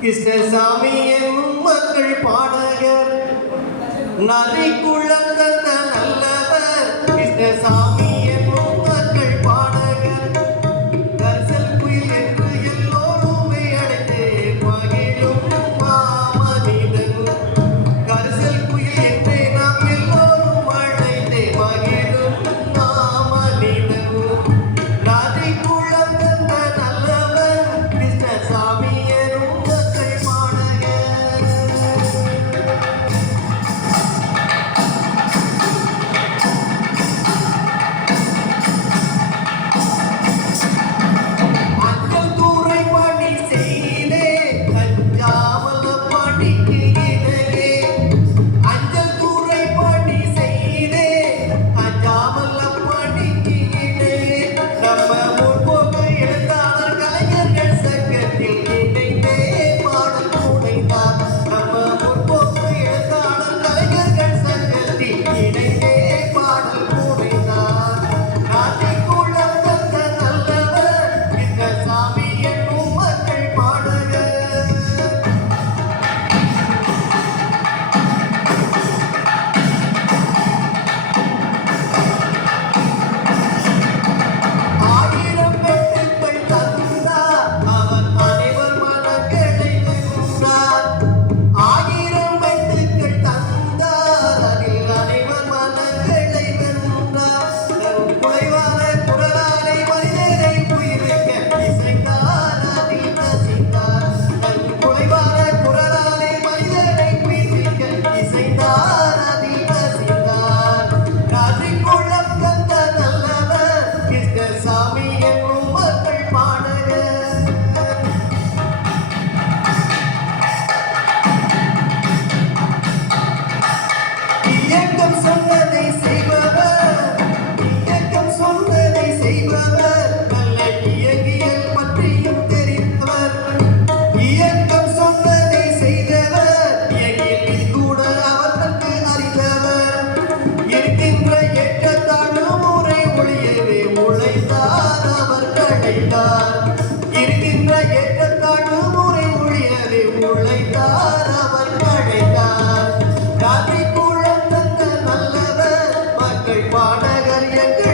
கிருஷ்ணசாமி என்னும் மக்கள் பாடகர். நரிக்குள்ள Hare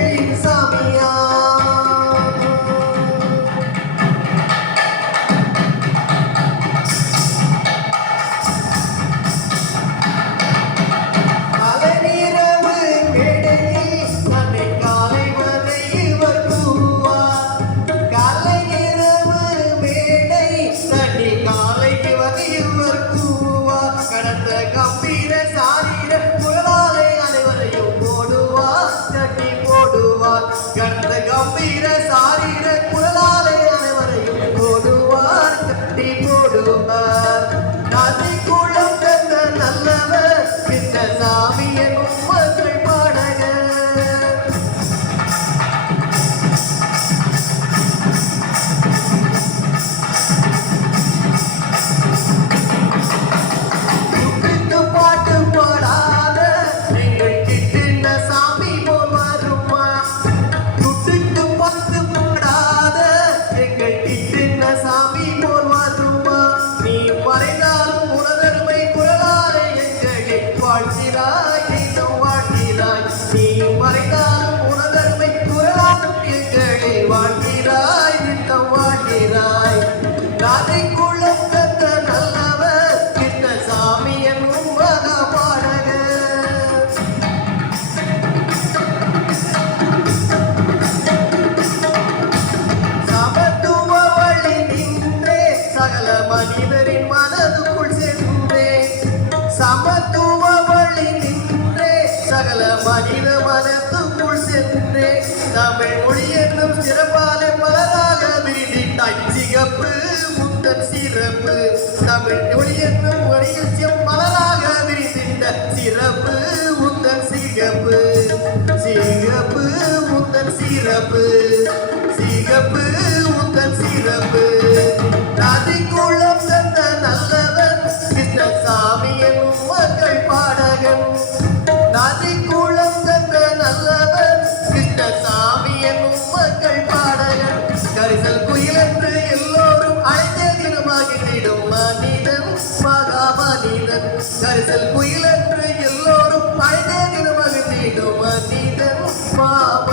சமத்துவ வழி நின்றே சகல மனித மனத்துக்குள் சென்றே. தமிழ் மொழி என்னும் சிறப்பாலை பலராக வீடிட்டாய் சிகப்பு முத்தன் சிறப்பு. தமிழ் மொழி என்னும் வணிகத்தியம் பலராக விரித்திட்ட சிறப்பு முத்தன் சிகப்பு. சிகப்பு முத்தன் சிறப்பு. சிகப்பு முத்தன் சிறப்பு. நாதி சாமியன் உமக்கள் பாடகன் நதி குளம் தந்த நல்லவன் கிருஷ்ணசாமியன் உமக்கள் பாடகன். கரிசல் குயிலென்று எல்லோரும் அழைத்த தினமாகிடும் மனிதன் மகா மனிதன் கரிசல் குயிலென்று எல்லோரும் அழைத்த தினமாகிடும் மனிதன் மாப